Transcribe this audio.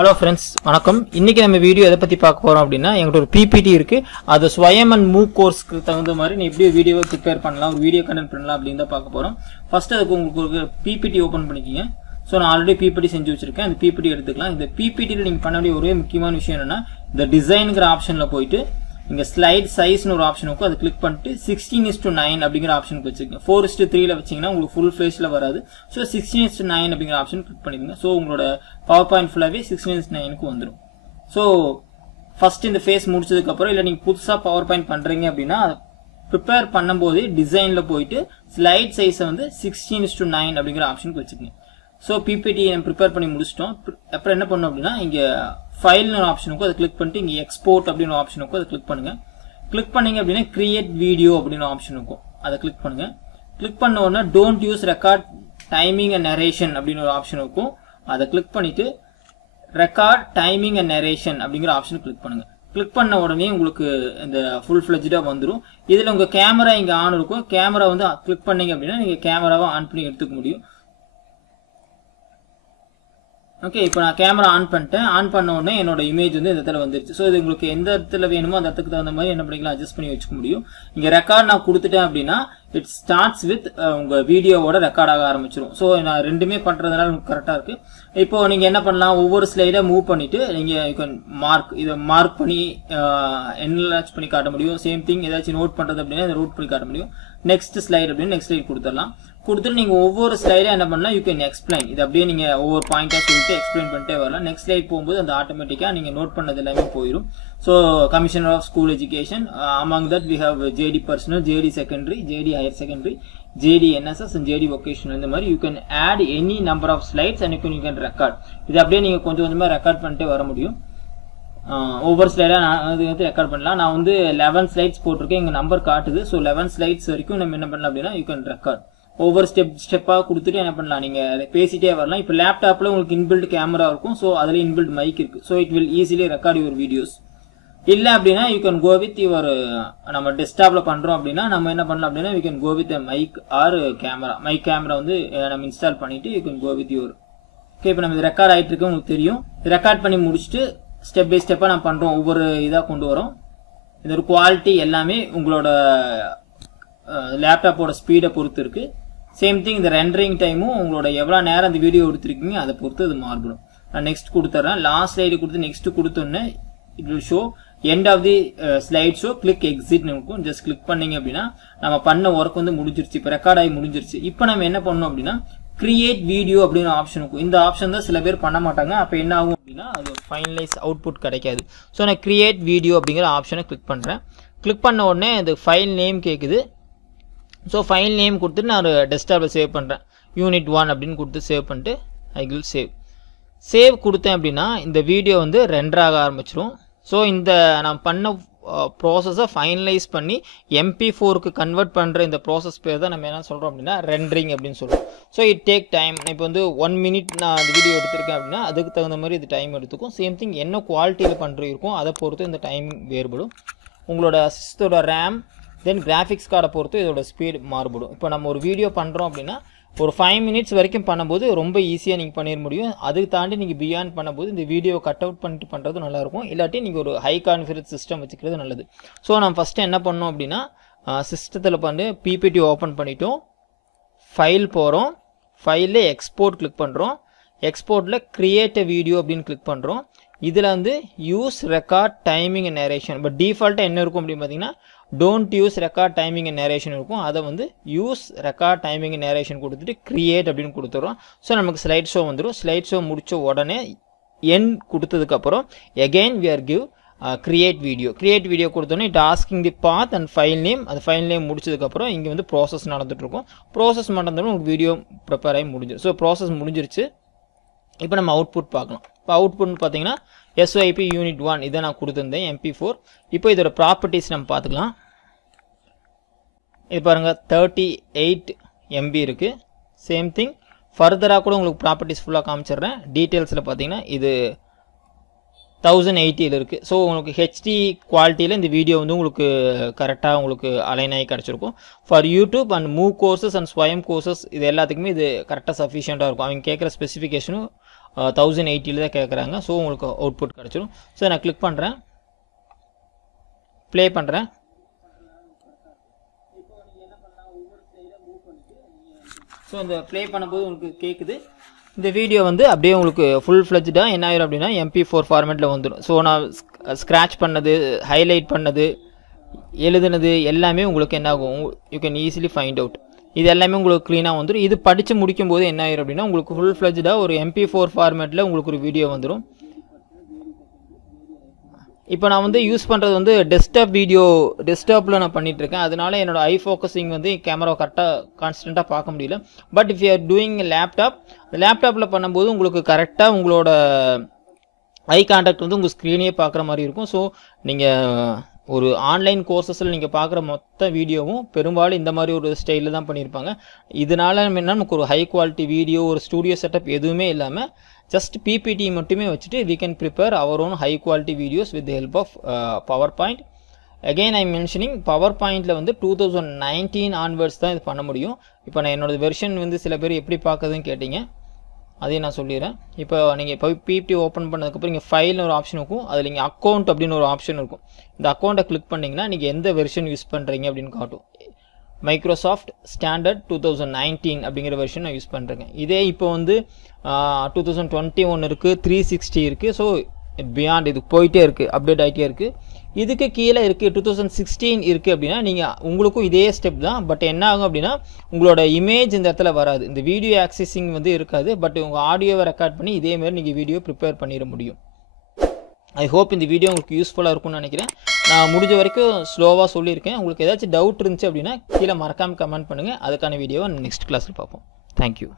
Hello friends, வணக்கம். இன்னைக்கு நம்ம வீடியோ எதை பத்தி பார்க்க போறோம் அப்படினா என்கிட்ட ஒரு PPT இருக்கு. அது ஸ்வயம் அண்ட் மூவ் கோர்ஸ்க்கு தகுந்த மாதிரி நீ எப்படி வீடியோவை ப்ரிப்பேர் பண்ணலாம், ஒரு வீடியோ கண்டென்ட் பண்ணலாம் அப்படினு தான் பார்க்க போறோம். ஃபர்ஸ்ட் அதுக்கு உங்களுக்கு ஒரு PPT ஓபன் பண்ணிக்கங்க. சோ நான் ஆல்ரெடி PPT செஞ்சு வச்சிருக்கேன். அந்த PPT எடுத்துக்கலாம். இந்த PPT ல நீங்க பண்ண வேண்டிய ஒரே முக்கியமான விஷயம் என்னன்னா இந்த டிசைன்ங்கற ஆப்ஷன்ல போய்ட்டு இங்க ஸ்லைட் சைஸ்னு ஒரு ஆப்ஷன் இருக்கும். அதை கிளிக் பண்ணிட்டு 16:9 அப்படிங்கற ஆப்ஷனுக்கு வச்சுக்கங்க. 4:3 ல வச்சீங்கன்னா உங்களுக்கு ஃபுல் ஃபேஸ்ல வராது. சோ 16:9 அப்படிங்கற ஆப்ஷன் கிளிக் பண்ணிடுங்க. சோ உங்களோட பவர் பாயிண்ட் ஃபுல்லாவே 16:9 க்கு வந்துரும். சோ ஃபர்ஸ்ட் இந்த ஃபேஸ் முடிச்சதுக்கு அப்புறம் இல்ல நீங்க புதுசா பவர் பாயிண்ட் பண்றீங்க அப்படினா ப்ரிப்பேர் பண்ணும்போது டிசைன்ல போய்ட்டு ஸ்லைட் சைஸை வந்து 16:9 அப்படிங்கற ஆப்ஷனுக்கு வச்சுக்கங்க. சோ PPT நம்ம ப்ரிப்பேர் பண்ணி முடிச்சிட்டோம். அப்புறம் என்ன பண்ணனும் அப்படினா இங்க ஃபைல்னு ஒரு ஆப்ஷன் இருக்கும். அதை கிளிக் பண்ணிட்டு இங்க எக்ஸ்போர்ட் அப்படின ஆப்ஷன் இருக்கும். அதை கிளிக் பண்ணுங்க. கிளிக் பண்ணீங்க அப்படினா கிரியேட் வீடியோ அப்படின ஆப்ஷன் இருக்கும். அதை கிளிக் பண்ணுங்க. கிளிக் பண்ண உடனே don't use record timing and narration அப்படின ஒரு ஆப்ஷன் இருக்கும். அதை கிளிக் பண்ணிட்டு ரெக்கார்ட் டைமிங் அண்ட் நரேஷன் அப்படிங்கற ஆப்ஷனை கிளிக் பண்ணுங்க. கிளிக் பண்ண உடனே உங்களுக்கு இந்த ஃபுல் ஃப்ளெஜ்டா வந்துரும். இதுல உங்க கேமரா இங்க ஆன் இருக்கும். கேமரா வந்து கிளிக் பண்ணீங்க அப்படினா நீங்க கேமராவை ஆன் பண்ணி எடுத்துக்க முடியும். ஓகே, இப்போ நான் கேமரா ஆன் பண்ணிட்டேன். ஆன் பண்ண உடனே என்னோட இமேஜ் வந்து இந்த இடத்துல வந்துருச்சு. சோ இது உங்களுக்கு எந்த இடத்துல வேணுமோ அந்த இடத்துக்கு தகுந்த மாதிரி என்ன பண்ணிக்கலாம், அட்ஜஸ்ட் பண்ணி வச்சுக்க முடியும். இங்க ரெக்கார்ட் நான் கொடுத்துட்டேன் அப்படின்னா இட் ஸ்டார்ட்ஸ் வித் உங்க வீடியோவோட ரெக்கார்ட் ஆக ஆரம்பிச்சிடும். சோ நான் ரெண்டுமே பண்றதுனால உங்களுக்கு கரெக்டா இருக்கு. இப்போ நீங்க என்ன பண்ணலாம், ஒவ்வொரு ஸ்லைடா மூவ் பண்ணிட்டு நீங்க மார்க் இதை மார்க் பண்ணி என்லார்ஜ் பண்ணி காட்ட முடியும். சேம் திங் ஏதாச்சும் நோட் பண்றது அப்படின்னா இதை நோட் பண்ணி காட்ட முடியும். நெக்ஸ்ட் ஸ்லைட் அப்படின்னு நெக்ஸ்ட் ஸ்லைட் கொடுத்துடலாம். கொடுத்துட்டு நீங்க ஒவ்வொரு ஸ்லைடா என்ன பண்ணலாம், யூ கேன் எக்ஸ்பிளைன். இது அப்படியே நீங்க ஒவ்வொரு பாயிண்டா சொல்லிட்டு எக்ஸ்பிளைன் பண்ணிட்டே வரலாம். நெக்ஸ்ட் ஸ்லைட் போகும்போது அந்த ஆட்டோமேட்டிக்கா நீங்க நோட் பண்ணது எல்லாமே போயிடும். So commissioner of school education, among that we have JD personal, JD secondary, JD higher secondary, JD NSS and JD vocational. இந்த மாதிரி you can add any number of slides and you can record. இது அப்படியே நீங்க கொஞ்சம் கொஞ்சமா record பண்ணிட்டே வர முடியும். ஒவ்வொரு ஸ்லைடா அது வந்து ரெக்கார்ட் பண்ணலாம். நான் வந்து 11 ஸ்லைட்ஸ் போட்டிருக்கேன். இங்க நம்பர் காட்டுது. சோ 11 ஸ்லைட்ஸ் வரைக்கும் நம்ம என்ன பண்ணலாம் அப்படின்னா you can record. ஒவ்வொரு ஸ்டெப்பா கொடுத்துட்டு என்ன பண்ணலாம், நீங்க பேசிட்டே வரலாம். இப்போ லேப்டாப்ல உங்களுக்கு இன்பில்ட் கேமரா இருக்கும். சோ அதுல இன்பில்ட் மைக் இருக்கு. So it will easily record your videos. இல்ல அப்படின்னா you can go with your, நம்ம டெஸ்க்டாப்ல பண்றோம் அப்படின்னா நம்ம என்ன பண்ணலாம் அப்படின்னா you can go with mic or camera. Mic camera வந்து நம்ம இன்ஸ்டால் பண்ணிட்டு you can go with your. Okay, இப்போ நம்ம இது ரெக்கார்ட் ஆயிட்டு இருக்கு, உங்களுக்கு தெரியும். ரெக்கார்ட் பண்ணி முடிச்சுட்டு ஸ்டெப் பை ஸ்டெப்பா நம்ம பண்றோம். ஒவ்வொரு இதா கொண்டு வரோம். இந்த ஒரு குவாலிட்டி எல்லாமே உங்களோட லேப்டாப்போட ஸ்பீடை பொறுத்து இருக்கு. சேம் திங் இந்த ரெண்டரிங் டைமும் உங்களோட எவ்வளவு நேரம் அந்த வீடியோ எடுத்திருக்கீங்க அதை பொறுத்து அது மாறுபடும். நான் நெக்ஸ்ட் கொடுத்துறேன். லாஸ்ட் ஸ்லைடு கொடுத்து நெக்ஸ்ட் கொடுத்தோன்னே it will show end of the slide show, click exit இருக்கும். ஜஸ்ட் கிளிக் பண்ணீங்க அப்படின்னா நம்ம பண்ண ஒர்க் வந்து முடிஞ்சிருச்சு. இப்போ ரெக்கார்ட் ஆகி முடிஞ்சிருச்சு. இப்போ நம்ம என்ன பண்ணணும் அப்படின்னா கிரியேட் வீடியோ அப்படின்னு ஆப்ஷன் இருக்கும். இந்த ஆப்ஷன் தான் சில பேர் பண்ண மாட்டாங்க. அப்போ என்ன ஆகும் அப்படின்னா அது ஃபைனலைஸ் அவுட்புட் கிடைக்காது. ஸோ நான் கிரியேட் வீடியோ அப்படிங்கிற ஆப்ஷனை கிளிக் பண்ணுறேன். கிளிக் பண்ண உடனே அது ஃபைல் நேம் கேட்குது. ஸோ ஃபைல் நேம் கொடுத்துட்டு நான் ஒரு டெஸ்க்டாப்பில் சேவ் பண்ணுறேன். Unit 1 அப்படின்னு கொடுத்து சேவ் பண்ணிட்டு ஐ வில் சேவ் கொடுத்தேன் அப்படின்னா இந்த வீடியோ வந்து ரெண்டர் ஆக ஆரம்பிச்சிடும். ஸோ இந்த நான் பண்ண ப்ராசஸை ஃபைனலைஸ் பண்ணி MP4க்கு கன்வெர்ட் பண்ணுற இந்த ப்ராசஸ் பேர் தான் நம்ம என்ன சொல்கிறோம் அப்படின்னா ரெண்டரிங் அப்படின்னு சொல்லுவோம். So it take time. இப்போ வந்து 1 மினிட் நான் அந்த வீடியோ எடுத்திருக்கேன் அப்படின்னா அதுக்கு தகுந்த மாதிரி இது டைம் எடுத்துக்கும். சேம் திங் என்ன குவாலிட்டியில் பண்ணுறோம் அதை பொறுத்து இந்த டைமிங் வேறுபடும். உங்களோட சிஸ்டத்தோட ரேம் தென் கிராஃபிக்ஸ் கார்டை பொறுத்து இதோட ஸ்பீட் மாறுபடும். இப்போ நம்ம ஒரு வீடியோ பண்ணுறோம் அப்படின்னா ஒரு 5 மினிட்ஸ் வரைக்கும் பண்ணும்போது ரொம்ப ஈஸியாக நீங்கள் பண்ணிட முடியும். அதுக்கு தாண்டி நீங்கள் பியாண்ட் பண்ணும்போது இந்த வீடியோவை கட் அவுட் பண்ணிட்டு பண்ணுறது நல்லாயிருக்கும். இல்லாட்டி நீங்கள் ஒரு ஹை கான்ஃபிடன்ஸ் சிஸ்டம் வச்சுக்கிறது நல்லது. ஸோ நம்ம ஃபஸ்ட்டு என்ன பண்ணோம் அப்படின்னா சிஸ்டத்தில் வந்து PPT ஓப்பன் பண்ணிட்டோம். ஃபைல் போகிறோம். ஃபைலில் எக்ஸ்போர்ட் கிளிக் பண்ணுறோம். எக்ஸ்போர்ட்டில் கிரியேட் அ வீடியோ அப்படின்னு கிளிக் பண்ணுறோம். இதில் வந்து use record timing and narration. But டிஃபால்ட்டாக என்ன இருக்கும் அப்படின்னு பார்த்தீங்கன்னா don't use record timing and narration இருக்கும். அதை வந்து use record timing and narration கொடுத்துட்டு கிரியேட் அப்படின்னு கொடுத்துறோம். ஸோ நமக்கு ஸ்லைட் ஷோ வந்துடும். ஸ்லைட் ஷோ முடிச்ச உடனே எண்ட் கொடுத்ததுக்கப்புறம் again we are give create video. Create video கொடுத்தோன்னே it asking the path and file name. அந்த ஃபைல் நேம் முடிச்சதுக்கப்புறம் இங்கே வந்து ப்ராசஸ் நடந்துட்டுருக்கும். ப்ராசஸ் நடந்தாலும் உங்களுக்கு வீடியோ ப்ரிப்பேர் ஆகி முடிஞ்சிடும். ஸோ ப்ராசஸ் முடிஞ்சிருச்சு. இப்போ நம்ம அவுட்புட் பார்க்கலாம். இப்போ அவுட்புட் பார்த்தீங்கன்னா SYP Unit 1 இதை நான் கொடுத்துருந்தேன் MP4. இப்போ இதோட ப்ராப்பர்ட்டிஸ் நம்ம பார்த்துக்கலாம். இது பாருங்கள் 38 MB இருக்குது. சேம் திங் ஃபர்தராக கூட உங்களுக்கு ப்ராப்பர்ட்டிஸ் ஃபுல்லாக காமிச்சிடுறேன். டீட்டெயில்ஸில் பார்த்தீங்கன்னா இது 1080 இருக்குது. ஸோ உங்களுக்கு HD குவாலிட்டியில் இந்த வீடியோ வந்து உங்களுக்கு கரெக்டாக உங்களுக்கு அலைன் ஆகி கிடச்சிருக்கும். For YouTube and move courses and Swayam courses இது எல்லாத்துக்குமே இது கரெக்டாக சஃபிஷியண்ட்டாக இருக்கும். அவங்க கேட்குற ஸ்பெசிஃபிகேஷனும் 1080 தான் கேட்குறாங்க. ஸோ உங்களுக்கு அவுட்புட் கிடச்சிடும். ஸோ நான் கிளிக் பண்ணுறேன், ப்ளே பண்ணுறேன். ஸோ இந்த ப்ளே பண்ணும்போது உங்களுக்கு கேட்குது. இந்த வீடியோ வந்து அப்படியே உங்களுக்கு ஃபுல் ஃப்ளெஜ்டாக என்ன ஆயிரும் அப்படின்னா MP4 ஃபார்மேட்டில் வந்துடும். ஸோ நான் ஸ்க்ராட்ச் பண்ணது, ஹைலைட் பண்ணது, எழுதுனது எல்லாமே உங்களுக்கு என்ன ஆகும், you can easily find out. இது எல்லாமே உங்களுக்கு க்ளீனாக வந்துடும். இது படித்து முடிக்கும் போது என்ன ஆயிரும் அப்படின்னா உங்களுக்கு ஃபுல் ஃப்ளெஜ்டாக ஒரு MP4 ஃபார்மேட்டில் உங்களுக்கு ஒரு வீடியோ வந்துடும். இப்போ நான் வந்து யூஸ் பண்ணுறது வந்து டெஸ்க்டாப்பில் நான் பண்ணிகிட்ருக்கேன். அதனால என்னோடய ஐ ஃபோக்கஸிங் வந்து கேமரா கரெக்டாக கான்ஸ்டண்ட்டாக பார்க்க முடியல. But if you are doing லேப்டாப்பில் பண்ணும்போது உங்களுக்கு கரெக்டாக உங்களோட ஐ கான்டாக்ட் வந்து உங்கள் ஸ்க்ரீனே பார்க்குற மாதிரி இருக்கும். ஸோ நீங்கள் ஒரு ஆன்லைன் கோர்சஸில் நீங்கள் பார்க்குற மொத்த வீடியோவும் பெரும்பாலும் இந்த மாதிரி ஒரு ஸ்டைலில் தான் பண்ணியிருப்பாங்க. இதனால என்ன நமக்கு ஒரு ஹை குவாலிட்டி வீடியோ, ஒரு ஸ்டூடியோ செட்டப் எதுவுமே இல்லாமல் just PPT மட்டுமே வச்சுட்டு we can prepare our own high quality videos with the help of PowerPoint. Again I am mentioning PowerPointல வந்து 2019 onwards தான் இது பண்ண முடியும். இப்போ நான் என்னோட வெர்ஷன் வந்து சில பேர் எப்படி பார்க்குறதுன்னு கேட்டிங்க, அதையும் நான் சொல்லிடுறேன். இப்போ நீங்கள் இப்போ PPT ஓப்பன் பண்ணதுக்கப்புறம் இங்கே ஃபைல்னு ஒரு ஆப்ஷன் இருக்கும். அதில் நீங்கள் அக்கௌண்ட் அப்படின்னு ஒரு ஆப்ஷன் இருக்கும். இந்த அக்கௌண்ட்டை கிளிக் பண்ணிங்கன்னா நீங்கள் எந்த வெர்ஷன் யூஸ் பண்ணுறீங்க அப்படின்னு காட்டும். மைக்ரோசாஃப்ட் ஸ்டாண்டர்ட் 2019 அப்படிங்கிற வெர்ஷன் நான் யூஸ் பண்ணுறேங்க. இதே இப்போ வந்து 2021 இருக்குது, 360 இருக்குது. ஸோ பியாண்ட் இது போயிட்டே இருக்குது, அப்டேட் ஆகிட்டே இருக்குது. இதுக்கு கீழே இருக்குது 2016 இருக்குது அப்படின்னா நீங்கள் உங்களுக்கும் இதே ஸ்டெப் தான். பட் என்ன ஆகும் அப்படின்னா உங்களோட இமேஜ் இந்த இடத்துல வராது, இந்த வீடியோ ஆக்சஸிங் வந்து இருக்காது. பட் உங்கள் ஆடியோவை ரெக்கார்ட் பண்ணி இதேமாதிரி நீங்கள் வீடியோ ப்ரிப்பேர் பண்ணிட முடியும். ஐ ஹோப் இந்த வீடியோ உங்களுக்கு யூஸ்ஃபுல்லாக இருக்கும்னு நினைக்கிறேன். நான் முடிஞ்ச வரைக்கும் ஸ்லோவாக சொல்லியிருக்கேன். உங்களுக்கு ஏதாச்சும் டவுட் இருந்துச்சு அப்படின்னா கீழே மறக்காமல் கமெண்ட் பண்ணுங்கள். அதுக்கான வீடியோவை நெக்ஸ்ட் கிளாஸில் பார்ப்போம். தேங்க்யூ.